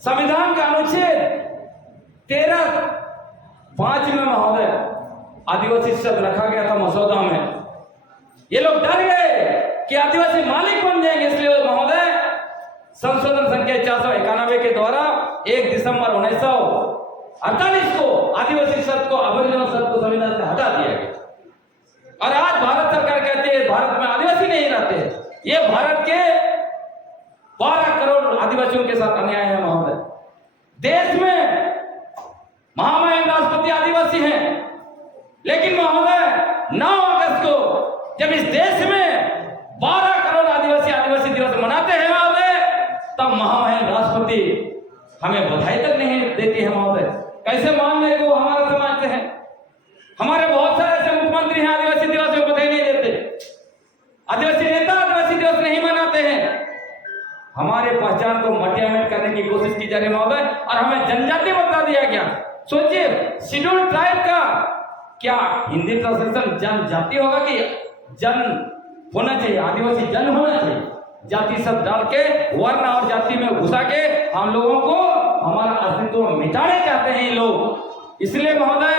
संविधान का अनुच्छेद 13(5) में महोदय आदिवासी शब्द रखा गया था मसौदा में। ये लोग डर गए कि आदिवासी मालिक बन जाएंगे, इसलिए महोदय संशोधन संख्या 491 के द्वारा 1 दिसंबर 1948 को आदिवासी शब्द को, अबोरिजिनल शब्द को संविधान से हटा दिया गया। और आज भारत सरकार कहती है भारत में आदिवासी नहीं रहते। ये भारत के 12 करोड़ आदिवासियों के साथ अन्याय है महोदय। देश में महामहिम राष्ट्रपति आदिवासी हैं, लेकिन महोदय 9 अगस्त को जब इस देश में 12 करोड़ आदिवासी दिवस मनाते हैं महोदय, तब महामहिम राष्ट्रपति हमें बधाई तक नहीं देती है महोदय। कैसे मान ले वो हमारे समाज से है? हमारे बहुत सारे ऐसे मुख्यमंत्री हैं आदिवासी दिवस में बधाई नहीं देते, आदिवासी नेता आदिवासी दिवस नहीं मनाते हैं। हमारे पहचान को मटियामेट करने की कोशिश की जा रही है महोदय, और हमें जनजाति बता दिया गया। सोचिए, शेड्यूल्ड ट्राइब का क्या हिंदी ट्रांसलेशन जनजाति होगा कि जन होना चाहिए? आदिवासी जन होना चाहिए। जाति सब डाल के वर्ण और जाति में घुसा के हम लोगों को हमारा अस्तित्व मिटाने चाहते हैं ये लोग। इसलिए महोदय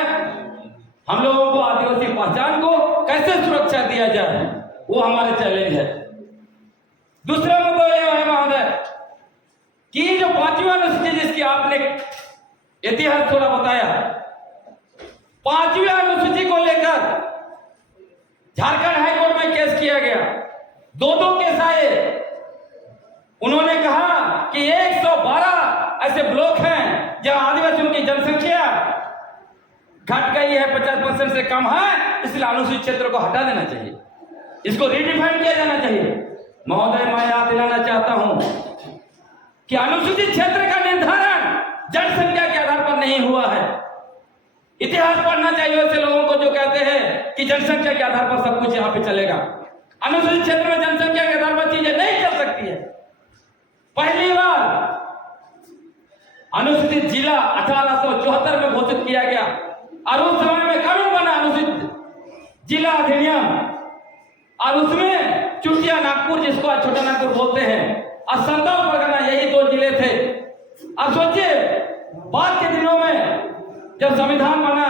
हम लोगों को आदिवासी पहचान को कैसे सुरक्षा दिया जाए, वो हमारे चैलेंज है। दूसरा मुद्दा यह है महोदय कि जो 5वीं अनुसूची जिसकी आपने इतिहास थोड़ा बताया, 5वीं अनुसूची को लेकर झारखंड हाईकोर्ट में केस किया गया। 2 केस आए। उन्होंने कहा कि 112 ऐसे ब्लॉक हैं जहां आदिवासियों की जनसंख्या घट गई है, 50% से कम है, इसलिए अनुसूचित क्षेत्र को हटा देना चाहिए, इसको रीडिफाइन किया जाना चाहिए। महोदय मैं याद दिलाना चाहता हूं कि अनुसूचित क्षेत्र का निर्धारण जनसंख्या के आधार पर नहीं हुआ है। इतिहास पढ़ना चाहिए ऐसे लोगों को जो कहते हैं कि जनसंख्या के आधार पर सब कुछ यहां पे चलेगा। अनुसूचित क्षेत्र में जनसंख्या के आधार पर चीजें नहीं चल सकती है। पहली बार अनुसूचित जिला 1874 में घोषित किया गया और उस समय में कानून बना अनुसूचित जिला अधिनियम, और उसमें चुटिया नागपुर, जिसको आज छोटा नागपुर बोलते हैं, और संताल परगना, यही 2 जिले थे। अब सोचिए बाद के दिनों में जब संविधान बना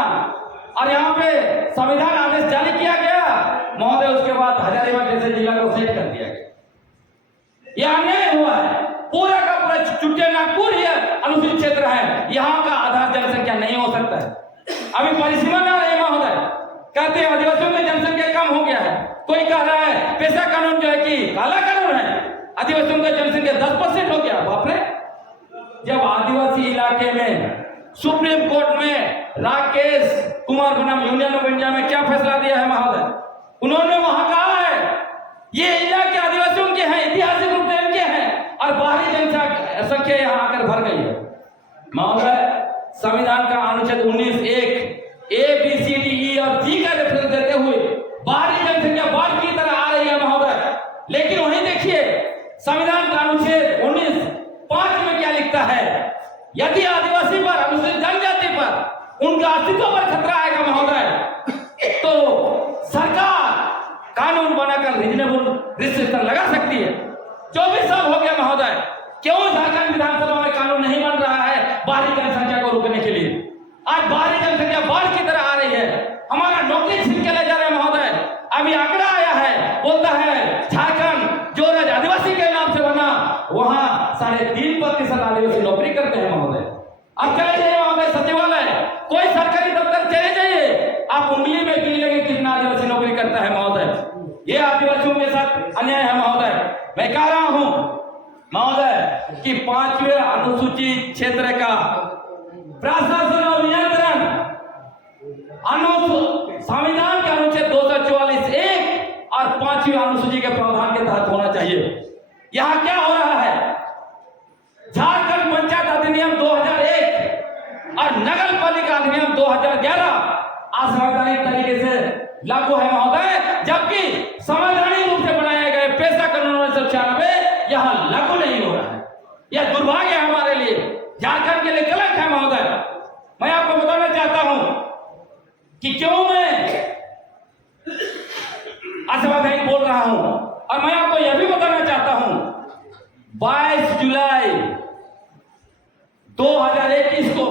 और यहाँ पे संविधान आदेश जारी किया गया महोदय, उसके बाद हजारीबाग जैसे जिला को सेट कर दिया गया। यह अन्याय हुआ है। पूरा का पूरा चुटिया नागपुर ही अनुसूचित क्षेत्र है, यहाँ का आधार जनसंख्या नहीं हो सकता है। अभी परिसीमन आ रही है महोदय, कहते हैं आदिवासियों की जनसंख्या कम हो गया है। कोई कह रहा है पेशा कानून जो है कि काला कानून है, आदिवासियों की जनसंख्या 10% हो गया। बाप रे, जब आदिवासी इलाके में सुप्रीम कोर्ट में राकेश कुमार बनाम यूनियन ऑफ इंडिया में क्या फैसला दिया है महोदय, उन्होंने वहां कहा है ये इलाके आदिवासियों के हैं, ऐतिहासिक रूप से इनके हैं, और बाहरी जनसंख्या यहां आकर भर गई है। महोदय संविधान का अनुच्छेद 19(1) A, B, C, D, E और G का रेफरेंस देते हुए बाहरी जनसंख्या बाढ़ की तरह आ रही है महोदय। लेकिन वहीं देखिए संविधान का अनुच्छेद 19(5) में क्या लिखता है, यदि आदिवासी पर, अनुसूचित जनजाति पर उनका अस्तित्व पर खतरा आएगा महोदय, तो सरकार कानून बनाकर रीजनेबल रिस्ट्रिक्शन लगा सकती है। 24 साल हो गया महोदय, क्यों झारखंड विधानसभा में कानून नहीं बन रहा है बाहरी जनसंख्या को रोकने के लिए? आज बाहरी जनसंख्या बाढ़ की तरह आ रही है, हमारा नौकरी छीन के ले जा रहे हैं महोदय। अभी आंकड़ा आया है, बोलता है झारखंड जो राज्य आदिवासी के नाम से बना, वहां 3.5% आदिवासी नौकरी करते हैं महोदय। अब चले जाइए महोदय सचिवालय, कोई सरकारी दफ्तर चले जाइए, आप उंगली में गिन लेंगे कितना आदिवासी नौकरी करता है महोदय। ये आदिवासियों के साथ अन्याय है महोदय। मैं कह रहा हूं महोदय कि 5वें अनुसूचित क्षेत्र का प्रशासन और नियंत्रण संविधान के अनुच्छेद 244(1) और 5वीं अनुसूची के प्रावधान के तहत होना चाहिए। यहां क्या हो रहा है, झारखंड पंचायत अधिनियम 2001 और नगर पालिका अधिनियम 2011 असंवैधानिक तरीके से लागू है महोदय, जबकि संवैधानिक रूप से बनाए गए पेशा कानून 1996 यहां लागू नहीं हो रहा है। यह दुर्भाग्य है हमारे लिए, झारखंड के लिए कलंक है महोदय। मैं आपको बताना चाहता हूं कि क्यों मैं असंवैधानिक बोल रहा हूं, और मैं आपको यह भी बताना चाहता हूं 22 जुलाई 2021 को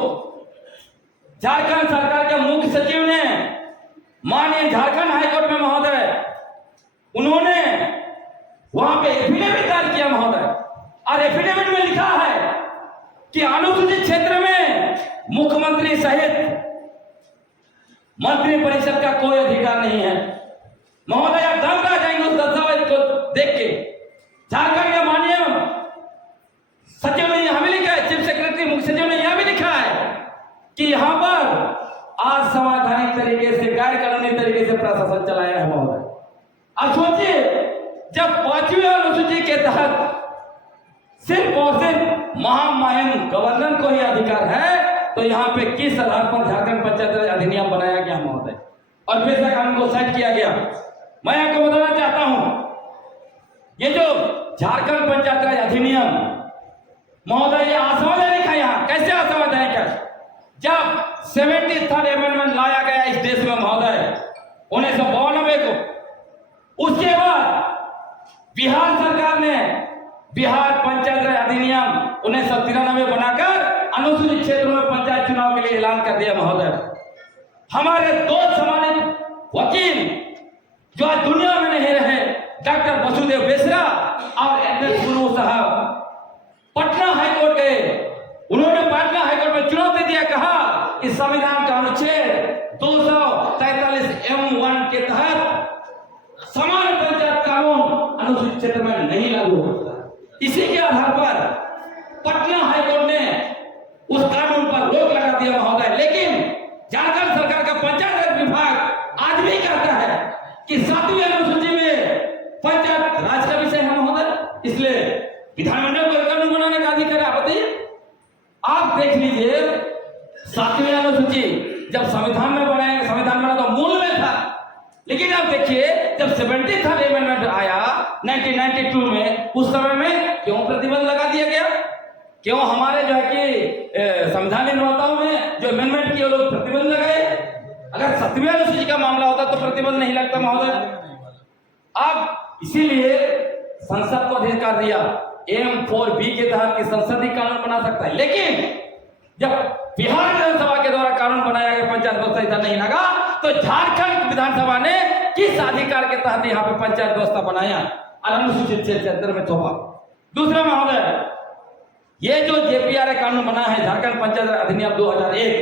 झारखंड सरकार के मुख्य सचिव ने माननीय झारखंड हाईकोर्ट में महोदय उन्होंने वहां पे एफिडेविट दायर किया महोदय, और एफिडेविट में लिखा है कि अनुसूचित क्षेत्र में मुख्यमंत्री सहित मंत्रिपरिषद का कोई अधिकार नहीं है। महोदय आप दंग रह जाएंगे उस दस्तावेज को देख के। झारखंड के माननीय सचिव ने यहां भी लिखा है, चीफ सेक्रेटरी मुख्य सचिव ने यहां भी लिखा है कि यहां पर असंवैधानिक तरीके से, गैर कानूनी तरीके से प्रशासन चलाया है महोदय। अब सोचिए, जब 5वीं अनुसूची के तहत सिर्फ और सिर्फ महामहिम गवर्नर को ही अधिकार है, तो यहाँ पे किस आधार पर झारखंड पंचायत राज अधिनियम बनाया गया महोदय और पेशा कानून को सेट किया गया? मैं आपको बताना चाहता हूं, ये जो झारखंड पंचायत राज अधिनियम महोदय ये असंवैधानिक है। यहाँ कैसे असंवैधानिक है? जब 73rd अमेंडमेंट लाया गया इस देश में महोदय 1992 को, उसके बाद बिहार सरकार ने बिहार पंचायत राज अधिनियम 1993 बनाकर अनुसूचित क्षेत्रों में पंचायत चुनाव के लिए ऐलान कर दिया महोदय। हमारे दो सम्मानित वकील जो आज दुनिया में नहीं रहे, डॉक्टर वसुदेव बेसरा और एस गुरु साहब, पटना हाईकोर्ट गए। उन्होंने पटना हाईकोर्ट में चुनौती दिया, कहा कि संविधान का अनुच्छेद 243(m)(1) के तहत समान पंचायत कानून अनुसूचित क्षेत्र में नहीं लागू होता। इसी के आधार पर पटना हाईकोर्ट ने उस कानून पर रोक लगा दिया महोदय। लेकिन झारखंड सरकार का पंचायत राज विभाग आज भी कहता है कि 7वीं अनुसूची में पंचायत राज का विषय है महोदय, इसलिए विधानमंडल को कानून बनाने का अधिकार है। बताइए, आप देख लीजिए 7वीं अनुसूची जब संविधान में बनाया, संविधान बना तो मूल में था, लेकिन आप देखिए जब 73rd अमेंडमेंट आया 1992 में, उस समय में क्यों प्रतिबंध लगा दिया गया? क्यों हमारे जो है कि संविधान निर्माताओं में जो अमेंडमेंट किए लोग प्रतिबंध लगाए? अगर 7वीं अनुसूची का मामला होता तो प्रतिबंध नहीं लगता महोदय। अब इसीलिए संसद को अधिकार दिया M4B के तहत कि संसद ही कानून बना सकता है। लेकिन जब बिहार विधानसभा के द्वारा कानून बनाया गया, पंचायत व्यवस्था इधर नहीं लगा, तो झारखंड विधानसभा ने किस अधिकार के तहत यहाँ पे पंचायत व्यवस्था बनाया और अनुसूचित क्षेत्र में थोपा? दूसरा महोदय, ये जो JPRA कानून बना है झारखंड पंचायत अधिनियम 2001,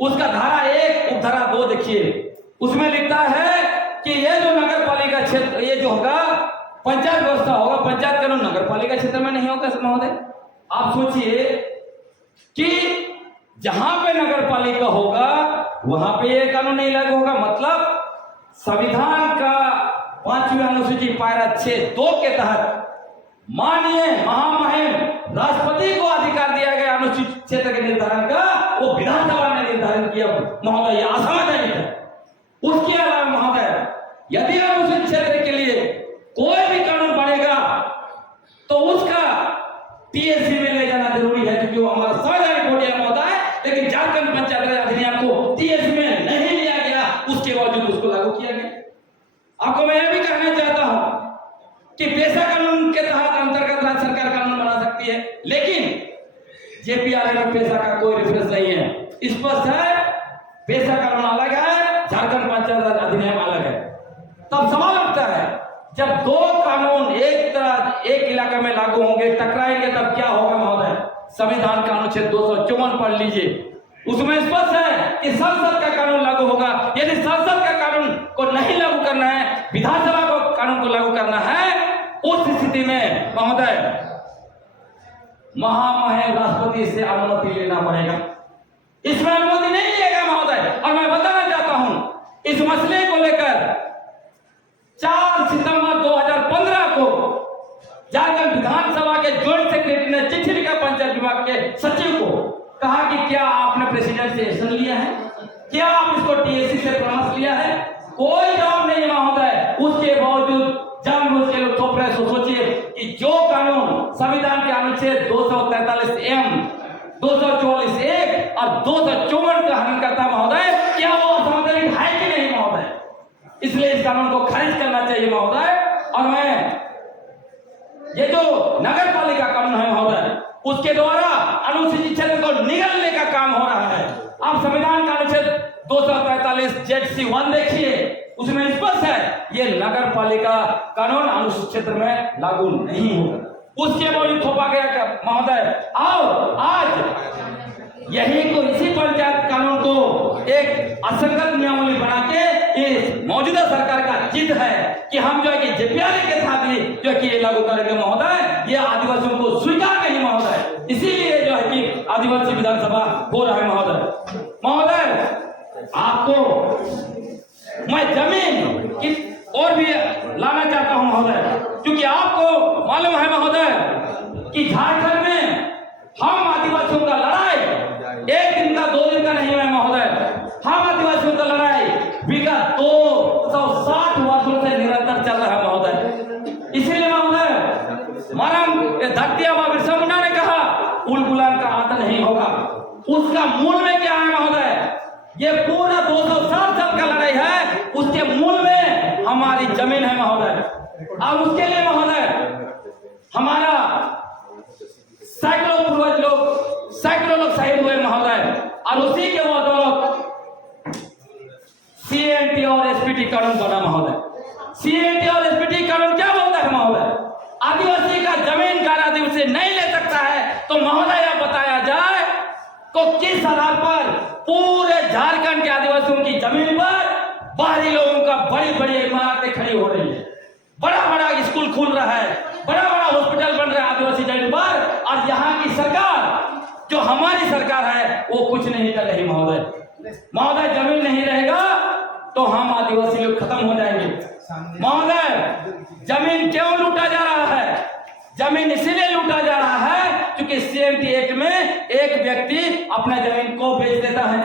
उसका धारा 1 उपधारा 2 देखिए, उसमें लिखता है कि ये जो नगर पालिका क्षेत्र, ये जो होगा पंचायत व्यवस्था होगा, पंचायत कानून नगर पालिका क्षेत्र में नहीं होगा महोदय। आप सोचिए कि जहां पे नगर पालिका होगा वहां पे ये कानून नहीं लागू होगा। मतलब संविधान का 5वीं अनुसूची पारा 6(2) के तहत माननीय महामहिम राष्ट्रपति को अधिकार दिया गया अनुसूचित क्षेत्र के निर्धारण का, वो विधानसभा ने निर्धारण किया महोदय, ये असंवैधानिक है। उसके अलावा महोदय, यदि अनुसूचित क्षेत्र के लिए कोई भी कानून बनेगा तो उसका TSC में ले जाना जरूरी है, क्योंकि वो हमारा संवैधानिक बॉडी है महोदय। लेकिन झारखंड पंचायत राज अधिनियम को TSC में नहीं लिया गया, उसके बावजूद उसको लागू किया गया। आपको मैं यह भी कहना चाहता हूं कि पेशा कानून के तहत अंतर्गत राज्य सरकार कानून बना सकती है, लेकिन JPRA में पेशा का कोई रेफरेंस नहीं है। स्पष्ट है, पेशा कानून अलग है, झारखंड पंचायत राज अधिनियम अलग है। तब सवाल उठता है, जब दो कानून एक इलाके में लागू होंगे, टकराएंगे, तब क्या होगा महोदय? संविधान का अनुच्छेद 254 पढ़ लीजिए, उसमें स्पष्ट है कि संसद का कानून लागू होगा। यदि संसद का कानून को नहीं लागू करना है, विधानसभा को कानून को लागू करना है, उस स्थिति में महोदय महामहिम राष्ट्रपति से अनुमति लेना पड़ेगा। इसमें अनुमति नहीं लिएगा महोदय। और मैं बताना चाहता हूं, इस मसले को लेकर 4 सितंबर 2015 को झारखंड विधानसभा के जॉइंट सेक्रेटरी ने चिट्ठी लिखा पंचायत विभाग के सचिव को, कहा कि क्या आपने प्रेसिडेंट से एक्शन लिया है, क्या आप इसको TSC से परामर्श लिया है? कोई जवाब नहीं महोदय। उसके बावजूद जानबूझ के लोग थोप रहे। सोचिए कि जो कानून संविधान के अनुच्छेद 243(m), 244(1) और 254 का हनन करता महोदय, क्या वो असंवैधानिक है कि नहीं महोदय? इसलिए इस कानून को खारिज करना चाहिए महोदय। और मैं ये जो नगर पालिका कानून है महोदय, उसके द्वारा अनुसूचित क्षेत्र को 243 ZC1 देखिए, उसमें स्पष्ट है ये नगर पालिका कानून अनुसूचित क्षेत्र में लागू नहीं होगा। उसके बावजूद थोपा गया क्या महोदय? और आज यही को इसी पंचायत कानून को एक असंगत नियमावली बना के इस मौजूदा सरकार का जिद है कि हम जो है कि जेपीआरए के साथ ही जो है कि ये लागू करेंगे महोदय। ये आदिवासियों को स्वीकार नहीं महोदय, इसीलिए जो है कि आदिवासी विधानसभा हो रहा है महोदय। आपको मैं जमीन की और भी लाना चाहता हूं महोदय, क्योंकि आपको मालूम है महोदय कि झारखंड में हम आदिवासियों का लड़ाई एक दिन का 2 दिन का नहीं है महोदय। हम आदिवासियों का लड़ाई विगत 260 वर्षों से निरंतर चल रहा है महोदय। इसीलिए महोदय मानव धरती आबा बिरसा मुंडा ने कहा उल गुलाम का अंत नहीं होगा। उसका मूल में क्या है महोदय? ये पूरा 260 साल का लड़ाई है, उसके मूल में हमारी जमीन है महोदय। और उसके लिए महोदय हमारा सैकड़ों लोग शहीद हुए महोदय, और उसी के बदौलत सीएनटी और एसपीटी कानून बना महोदय। सीएनटी और एसपीटी कानून क्या बोलता है महोदय? आदिवासी का जमीन का आदिवासी नहीं ले सकता है। तो महोदय यह बताया जाए तो किस आधार पर पूरे झारखंड के आदिवासियों की जमीन पर बाहरी लोगों का बड़ी इमारतें खड़ी हो रही है, बड़ा स्कूल खुल रहा है, बड़ा हॉस्पिटल बन रहा है आदिवासी जमीन पर, और यहाँ की सरकार जो हमारी सरकार है वो कुछ नहीं कर रही महोदय। जमीन नहीं रहेगा तो हम आदिवासी लोग खत्म हो जाएंगे महोदय। जमीन क्यों लूटा जा रहा है? जमीन इसीलिए लूटा जा रहा है क्योंकि सीएमटी एक्ट में एक व्यक्ति अपना जमीन को बेच देता है।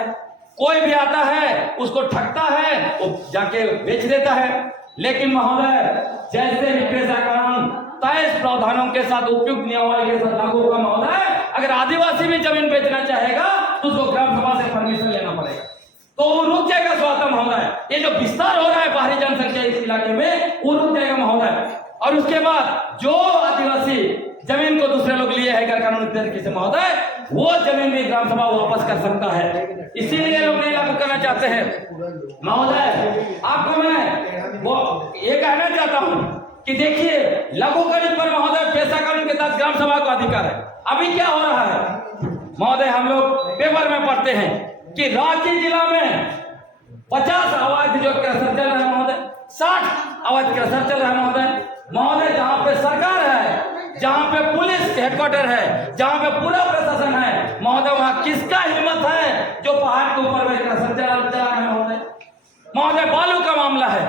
कोई भी आता है उसको ठगता है, वो जाके बेच देता है। लेकिन महोदय जैसे ही पेशा कानून तय प्रावधानों के साथ उपयुक्त नियमावली के साथ लागू होगा महोदय, अगर आदिवासी भी जमीन बेचना चाहेगा तो उसको ग्राम सभा से परमिशन लेना पड़ेगा, तो वो रुक जाएगा स्वागत महोदय। ये जो विस्तार हो रहा है बाहरी जनसंख्या इस इलाके में, वो रुक जाएगा महोदय। और उसके बाद जो आदिवासी जमीन को दूसरे लोग लिए है गैर कानूनी तरीके से महोदय, वो जमीन भी ग्राम सभा वापस कर सकता है। इसीलिए लोग नहीं लागू करना चाहते हैं महोदय। आपको मैं वो ये कहना चाहता हूं कि देखिए लागू करने पर महोदय पेशा कानून के तहत ग्राम सभा को अधिकार है। अभी क्या हो रहा है महोदय? हम लोग पेपर में पढ़ते हैं कि रांची जिला में 50 अवैध जो क्रशर चल रहा है महोदय, 60 अवैध क्रशर चल रहा है महोदय। जहां पे सरकार है, जहां पे पुलिस हेडक्वार्टर है, जहां पे पूरा प्रशासन है महोदय, वहां किसका हिम्मत है जो पहाड़ के ऊपर में क्रशर चला रहा है महोदय? बालू का मामला है,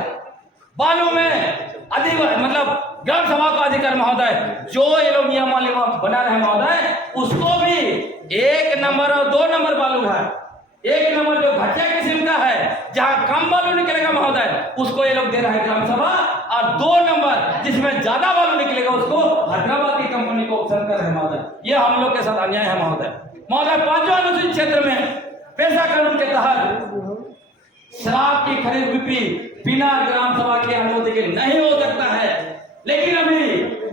बालू में मतलब ग्राम सभा का अधिकार महोदय। जो ये लोग नियमावली बना रहे हैं महोदय, उसको भी 1 नंबर और 2 नंबर बालू है। 1 नंबर जो घटिया किस्म का है, जहां कम बालू निकलेगा महोदय, उसको ये लोग दे रहा है ग्राम सभा, और 2 नंबर जिसमें ज्यादा बालू निकलेगा उसको हैदराबाद की कंपनी को ऑप्शन कर रहे हैं महोदय। ये हम लोग के साथ अन्याय है महोदय। 5वां अनुसूचित क्षेत्र में पेशा कानून के तहत शराब की खरीद बिक्री बिना ग्राम सभा की अनुमति के नहीं हो सकता है। लेकिन अभी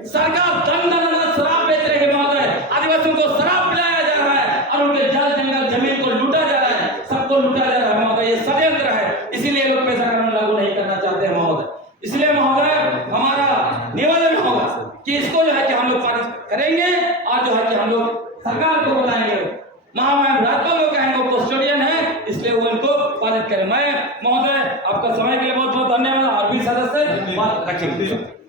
सरकार दंड शराब बेच रही है महोदय, आदिवासियों को शराब पिलाया जा रहा है और उनके जल जंगल जमीन को लूटा जा रहा है, सबको लूटा जा रहा है महोदय। ये षड्यंत्र है, इसीलिए लोग पेशा कानून लागू नहीं करना चाहते हैं महोदय। इसलिए महोदय हमारा निवेदन होगा कि इसको जो है कि हम लोग पारित करेंगे, और जो है कि हम लोग सरकार को बुलाएंगे। महामहिम राजपाल लोग कहेंगे वो कस्टोडियन है, इसलिए वो इनको पारित करें। मैं महोदय आपका समय के लिए बहुत धन्यवाद। और भी सदस्य बात रखेंगे।